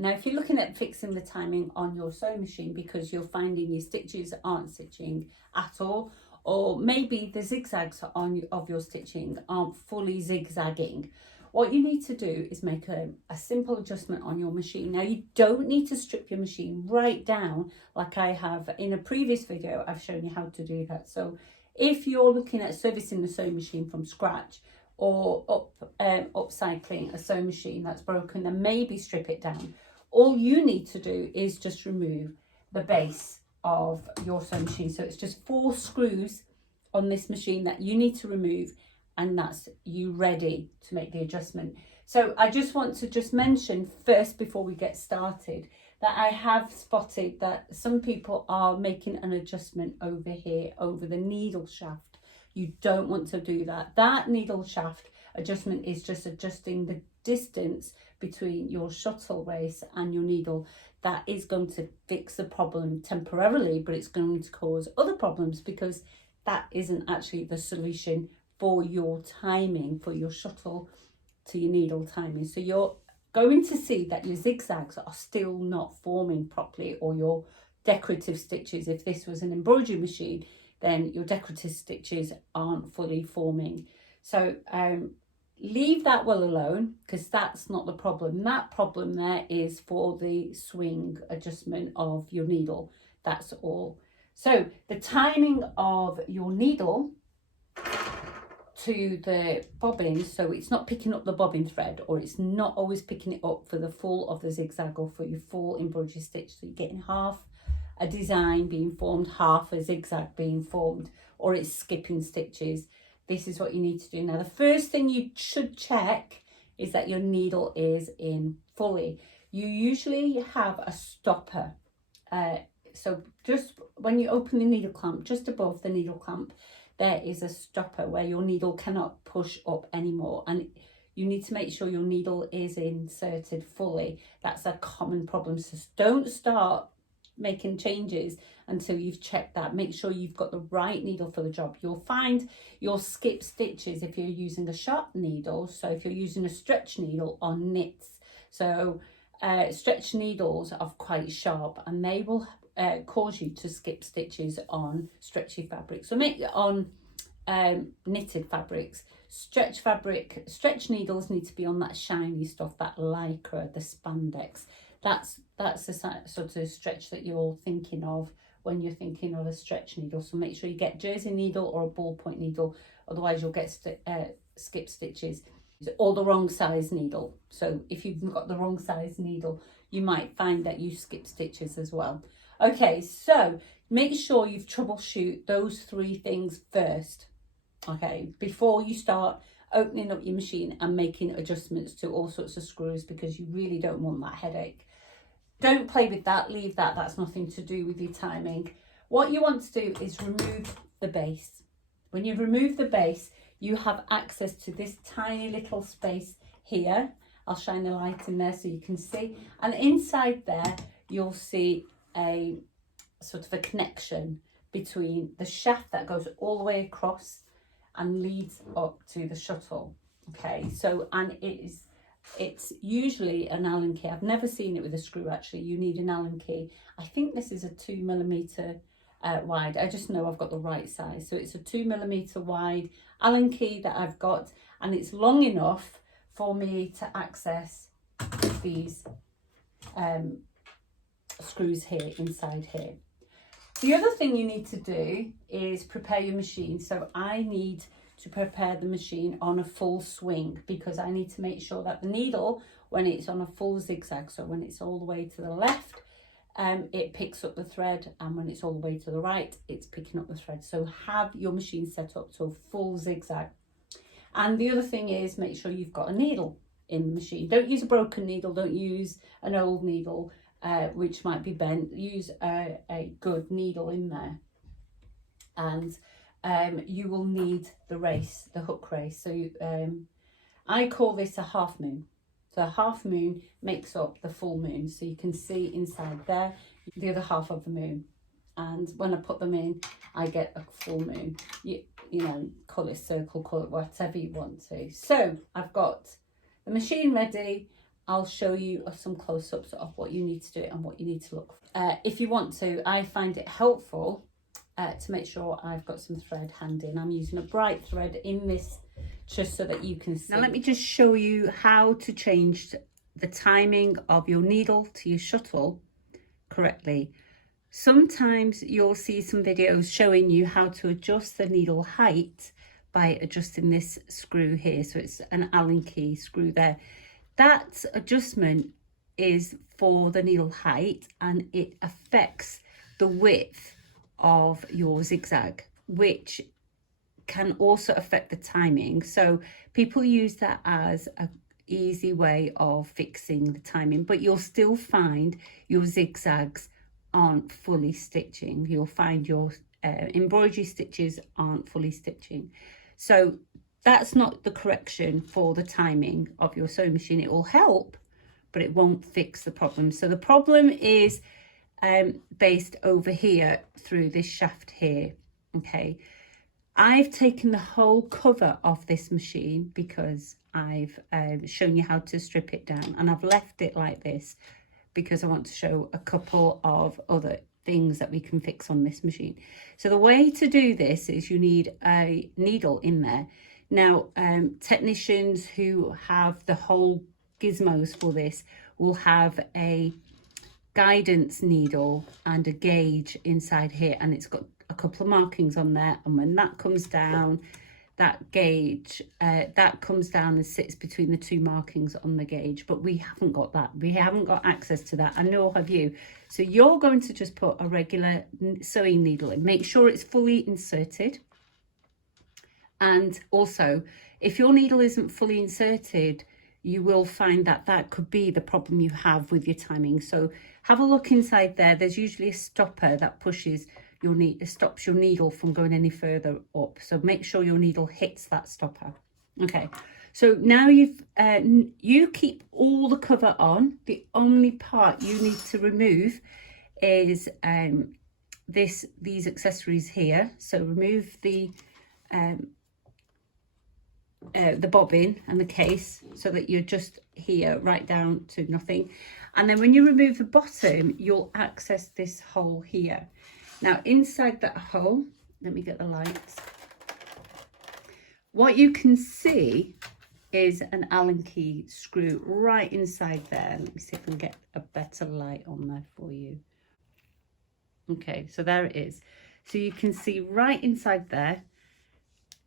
Now, if you're looking at fixing the timing on your sewing machine because you're finding your stitches aren't stitching at all, or maybe the zigzags of your stitching aren't fully zigzagging, what you need to do is make a simple adjustment on your machine. Now, you don't need to strip your machine right down like I have in a previous video. I've shown you how to do that. So if you're looking at servicing the sewing machine from scratch, or upcycling a sewing machine that's broken, then maybe strip it down. All you need to do is just remove the base of your sewing machine. So it's just 4 screws on this machine that you need to remove, and that's you ready to make the adjustment. So I just want to mention first, before we get started, that I have spotted that some people are making an adjustment over here, over the needle shaft. You don't want to do that. That needle shaft adjustment is just adjusting the distance between your shuttle race and your needle. That is going to fix the problem temporarily, but it's going to cause other problems because that isn't actually the solution for your timing, for your shuttle to your needle timing. So you're going to see that your zigzags are still not forming properly, or your decorative stitches. If this was an embroidery machine, then your decorative stitches aren't fully forming. So leave that well alone, because that's not the problem. That problem there is for the swing adjustment of your needle. That's all. So the timing of your needle to the bobbin, so it's not picking up the bobbin thread, or it's not always picking it up for the full of the zigzag or for your full embroidery stitch. So you're getting half a design being formed, half a zigzag being formed, or it's skipping stitches. This is what you need to do. Now, the first thing you should check is that your needle is in fully. You usually have a stopper. So just when you open the needle clamp, just above the needle clamp, there is a stopper where your needle cannot push up anymore, and you need to make sure your needle is inserted fully. That's a common problem. So don't start making changes until you've checked that. Make sure you've got the right needle for the job. You'll find you'll skip stitches if you're using a sharp needle. So if you're using a stretch needle on knits, so stretch needles are quite sharp, and they will cause you to skip stitches on stretchy fabrics. So make it on knitted fabrics. Stretch needles need to be on that shiny stuff, that lycra, the spandex. That's the sort of stretch that you're thinking of when you're thinking of a stretch needle. So make sure you get jersey needle or a ballpoint needle, otherwise you'll get skip stitches, or the wrong size needle. So if you've got the wrong size needle, you might find that you skip stitches as well. Okay, so make sure you've troubleshoot those 3 things first, okay, before you start opening up your machine and making adjustments to all sorts of screws, because you really don't want that headache. Don't play with that, leave that, that's nothing to do with your timing. What you want to do is remove the base. When you remove the base, you have access to this tiny little space here. I'll shine a light in there so you can see, and inside there you'll see a sort of a connection between the shaft that goes all the way across and leads up to the shuttle. Okay, so, and it's usually an Allen key. I've never seen it with a screw actually. You need an Allen key. I think this is a 2mm wide. I just know I've got the right size. So it's a 2mm wide Allen key that I've got, and it's long enough for me to access these screws here, inside here. The other thing you need to do is prepare your machine. So I need to prepare the machine on a full swing, because I need to make sure that the needle, when it's on a full zigzag, so when it's all the way to the left, it picks up the thread, and when it's all the way to the right, it's picking up the thread. So have your machine set up to a full zigzag. And the other thing is, make sure you've got a needle in the machine. Don't use a broken needle, don't use an old needle which might be bent. Use a good needle in there. And you will need the race, the hook race. So I call this a half moon. So a half moon makes up the full moon. So you can see inside there the other half of the moon. And when I put them in, I get a full moon. You know, call it circle, call it whatever you want to. So I've got the machine ready. I'll show you some close-ups of what you need to do and what you need to look for. If you want to, I find it helpful to make sure I've got some thread handy, and I'm using a bright thread in this just so that you can see. Now let me just show you how to change the timing of your needle to your shuttle correctly. Sometimes you'll see some videos showing you how to adjust the needle height by adjusting this screw here. So it's an Allen key screw there. That adjustment is for the needle height, and it affects the width of your zigzag, which can also affect the timing. So people use that as a easy way of fixing the timing, but you'll still find your zigzags aren't fully stitching. You'll find your embroidery stitches aren't fully stitching. So that's not the correction for the timing of your sewing machine. It will help, but it won't fix the problem. So the problem is based over here through this shaft here. Okay, I've taken the whole cover off this machine because I've shown you how to strip it down, and I've left it like this because I want to show a couple of other things that we can fix on this machine. So the way to do this is you need a needle in there. Now, technicians who have the whole gizmos for this will have a guidance needle and a gauge inside here, and it's got a couple of markings on there, and when that comes down, that gauge that comes down and sits between the two markings on the gauge. But we haven't got that. We haven't got access to that, and nor have you. So you're going to just put a regular sewing needle in. Make sure it's fully inserted. And also, if your needle isn't fully inserted, you will find that that could be the problem you have with your timing. So have a look inside there. There's usually a stopper that pushes your stops your needle from going any further up. So make sure your needle hits that stopper. Okay, so now you keep all the cover on. The only part you need to remove is these accessories here. So remove the bobbin and the case so that you're just here right down to nothing. And then when you remove the bottom, you'll access this hole here. Now inside that hole, let me get the lights. What you can see is an Allen key screw right inside there. Let me see if I can get a better light on there for you. Okay, so there it is. So you can see right inside there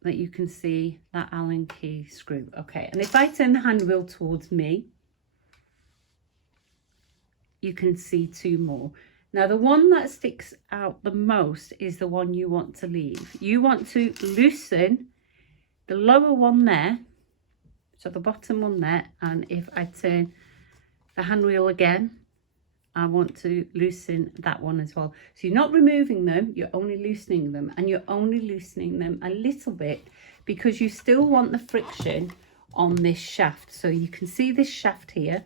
that you can see that Allen key screw. Okay, and if I turn the hand wheel towards me, you can see two more. Now the one that sticks out the most is the one you want to leave. You want to loosen the lower one there, so the bottom one there, and if I turn the hand wheel again, I want to loosen that one as well. So you're not removing them, you're only loosening them, and you're only loosening them a little bit because you still want the friction on this shaft. So you can see this shaft here.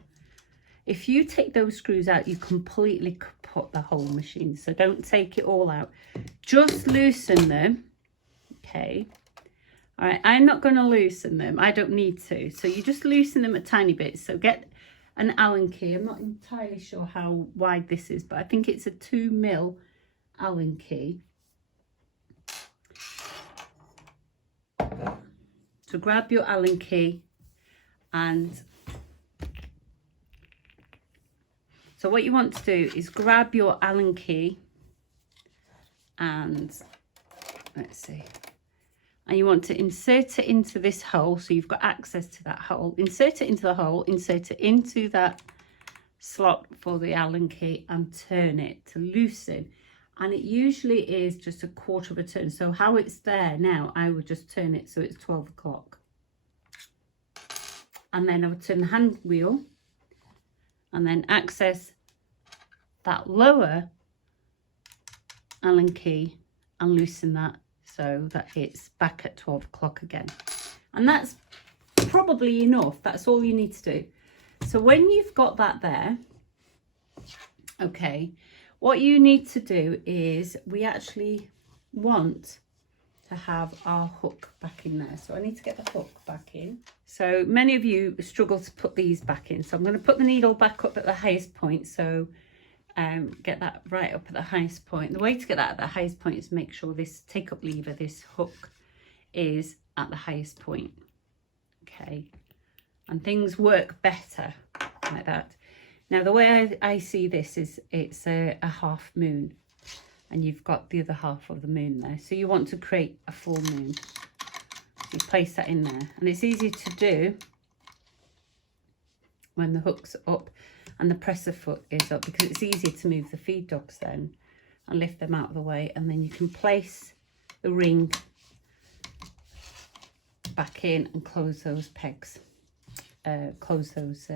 If you take those screws out, you completely kaput the whole machine. So don't take it all out. Just loosen them. Okay. All right. I'm not going to loosen them. I don't need to. So you just loosen them a tiny bit. So get an Allen key. I'm not entirely sure how wide this is, but I think it's a 2mm Allen key. So grab your Allen key and so what you want to do is grab your Allen key and let's see, and you want to insert it into this hole so you've got access to that hole. Insert it into the hole, insert it into that slot for the Allen key and turn it to loosen. And it usually is just a quarter of a turn. So how it's there now, I would just turn it so it's 12 o'clock. And then I would turn the hand wheel and then access that lower Allen key and loosen that so that it's back at 12 o'clock again. And that's probably enough. That's all you need to do. So when you've got that there, okay, what you need to do is we actually want to to have our hook back in there. So I need to get the hook back in. So many of you struggle to put these back in. So I'm going to put the needle back up at the highest point. So get that right up at the highest point. The way to get that at the highest point is make sure this take up lever, this hook, is at the highest point. Okay, and things work better like that. Now the way I see this is it's a half moon, and you've got the other half of the moon there. So you want to create a full moon. So you place that in there, and it's easy to do when the hook's up and the presser foot is up, because it's easier to move the feed dogs then and lift them out of the way, and then you can place the ring back in and close those pegs, close those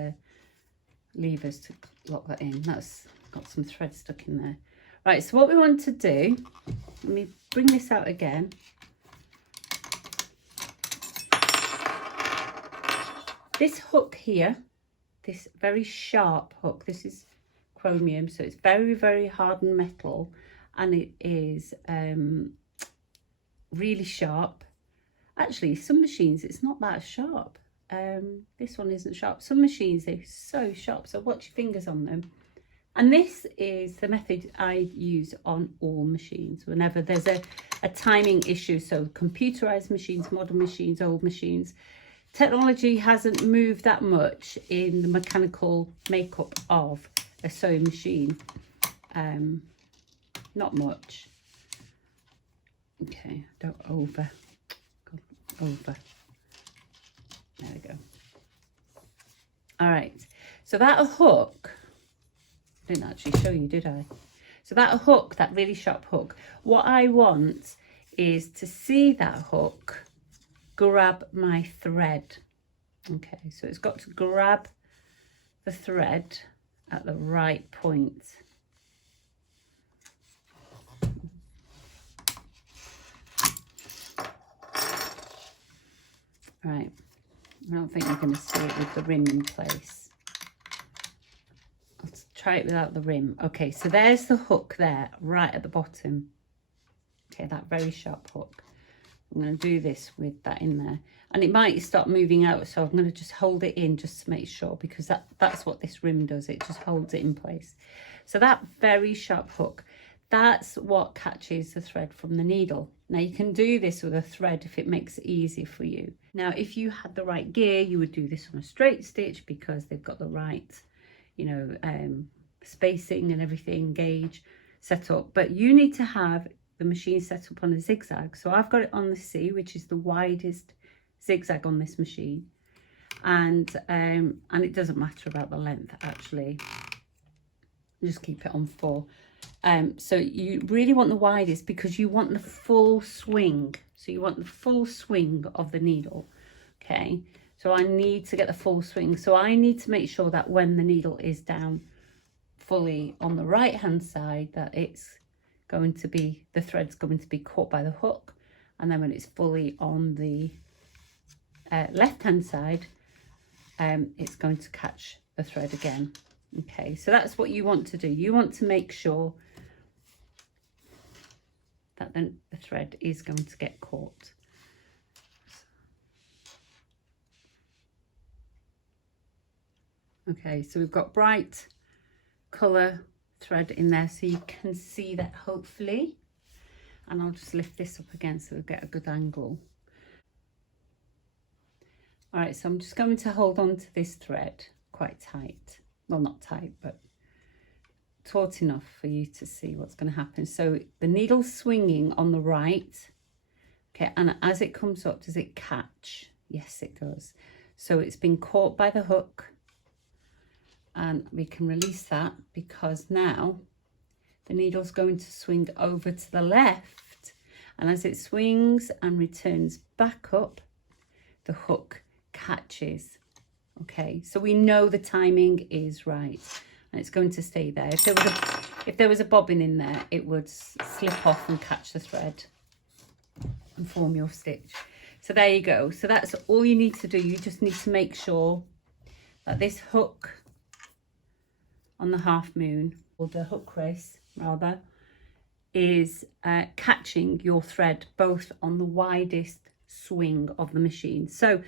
levers to lock that in. That's got some thread stuck in there. Right, so what we want to do, let me bring this out again. This hook here, this very sharp hook, this is chromium, so it's very, very hardened metal, and it is really sharp. Actually, some machines it's not that sharp. This one isn't sharp. Some machines they're so sharp, so watch your fingers on them. And this is the method I use on all machines whenever there's a timing issue. So computerized machines, modern machines, old machines. Technology hasn't moved that much in the mechanical makeup of a sewing machine. Not much. Okay, don't over. There we go. All right, so that hook, I didn't actually show you, did I? So that hook, that really sharp hook, what I want is to see that hook grab my thread. Okay, so it's got to grab the thread at the right point. Right, I don't think you're going to see it with the rim in place. Let's try it without the rim. Okay, so there's the hook there, right at the bottom. Okay, that very sharp hook. I'm going to do this with that in there. And it might start moving out, so I'm going to just hold it in just to make sure, because that's what this rim does. It just holds it in place. So that very sharp hook, that's what catches the thread from the needle. Now you can do this with a thread if it makes it easy for you. Now if you had the right gear, you would do this on a straight stitch because they've got the right, you know, spacing and everything, gauge set up. But you need to have the machine set up on a zigzag. So I've got it on the C, which is the widest zigzag on this machine. And it doesn't matter about the length actually. Just keep it on 4. So you really want the widest because you want the full swing. So you want the full swing of the needle. Okay, so I need to get the full swing. So I need to make sure that when the needle is down fully on the right hand side, that it's going to be, the thread's going to be caught by the hook. And then when it's fully on the left hand side, it's going to catch the thread again. Okay, so that's what you want to do. You want to make sure that then the thread is going to get caught. Okay, so we've got bright colour thread in there so you can see that hopefully. And I'll just lift this up again so we'll get a good angle. All right, so I'm just going to hold on to this thread quite tight. Well, not tight, but taut enough for you to see what's going to happen. So the needle's swinging on the right. Okay, and as it comes up, does it catch? Yes, it does. So it's been caught by the hook. And we can release that because now the needle's going to swing over to the left. And as it swings and returns back up, the hook catches. Okay, so we know the timing is right and it's going to stay there. If there was a bobbin in there, it would slip off and catch the thread and form your stitch. So there you go. So that's all you need to do. You just need to make sure that this hook on the half moon, or the hook race rather, is catching your thread both on the widest swing of the machine. So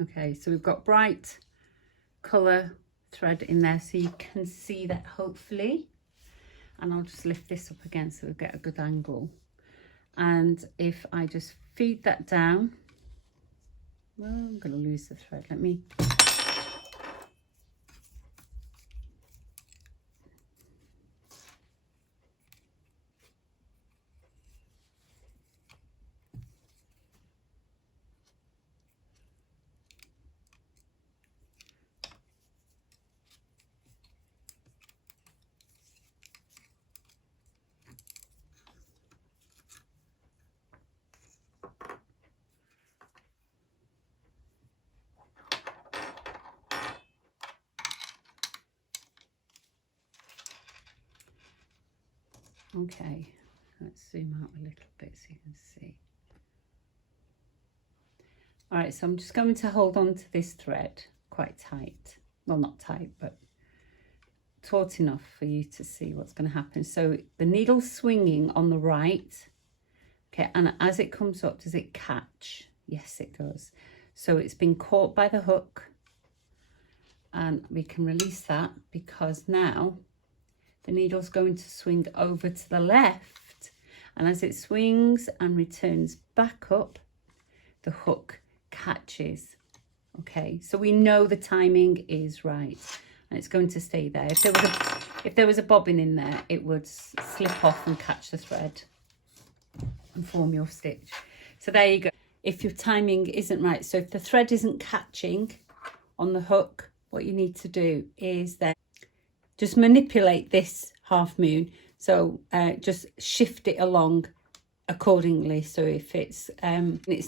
okay, so we've got bright colour thread in there, so you can see that hopefully. And I'll just lift this up again so we get a good angle. And if I just feed that down, well, I'm going to lose the thread. Let me. Okay, let's zoom out a little bit so you can see. All right, so I'm just going to hold on to this thread quite tight. Well, not tight, but taut enough for you to see what's going to happen. So the needle's swinging on the right. Okay, and as it comes up, does it catch? Yes, it does. So it's been caught by the hook, and we can release that because now the needle's going to swing over to the left, and as it swings and returns back up, the hook catches. Okay, so we know the timing is right, and it's going to stay there. If there was a bobbin in there, it would slip off and catch the thread and form your stitch. So there you go. If your timing isn't right, so if the thread isn't catching on the hook, what you need to do is then just manipulate this half moon. So just shift it along accordingly. So if it's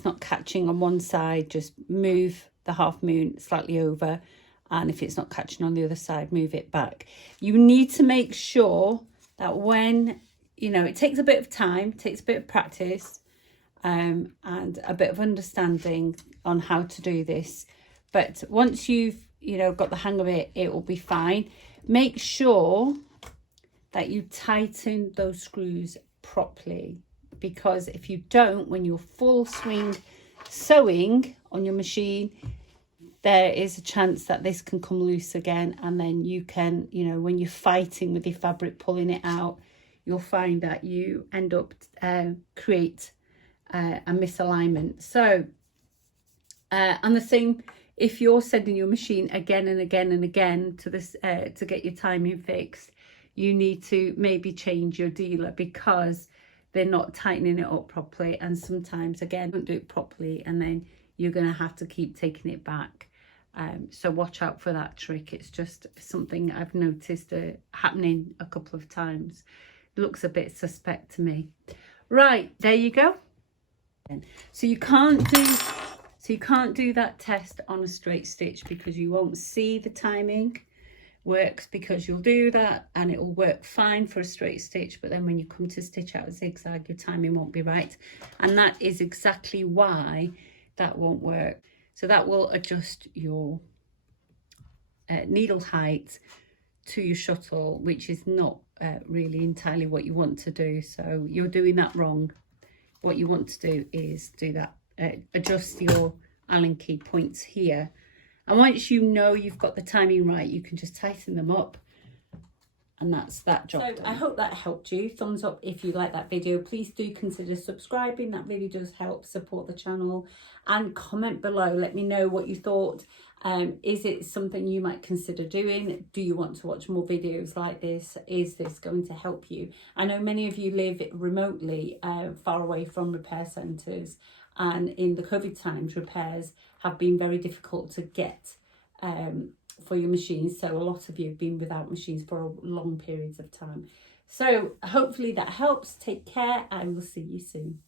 not catching on one side, just move the half moon slightly over, and if it's not catching on the other side, move it back. You need to make sure that when, you know, it takes a bit of time, takes a bit of practice, and a bit of understanding on how to do this, but once you've, you know, got the hang of it, it will be fine. Make sure that you tighten those screws properly, because if you don't, when you're full swing sewing on your machine, there is a chance that this can come loose again, and then you can, you know, when you're fighting with your fabric, pulling it out, you'll find that you end up create a misalignment. So and the same if you're sending your machine again and again and again to this to get your timing fixed, you need to maybe change your dealer because they're not tightening it up properly, and sometimes again don't do it properly, and then you're going to have to keep taking it back. So watch out for that trick. It's just something I've noticed happening a couple of times. It looks a bit suspect to me. Right, there you go. So you can't do that test on a straight stitch because you won't see the timing works, because you'll do that and it will work fine for a straight stitch, but then when you come to stitch out a zigzag, your timing won't be right, and that is exactly why that won't work. So that will adjust your needle height to your shuttle, which is not really entirely what you want to do. So you're doing that wrong. What you want to do is do that, adjust your Allen key points here, and once you know you've got the timing right, you can just tighten them up, and that's that job done. I hope that helped you. Thumbs up if you like that video. Please do consider subscribing. That really does help support the channel, and comment below. Let me know what you thought. Is it something you might consider doing? Do you want to watch more videos like this? Is this going to help you? I know many of you live remotely, far away from repair centres, and in the COVID times, repairs have been very difficult to get for your machines. So a lot of you have been without machines for long periods of time. So hopefully that helps. Take care. I will see you soon.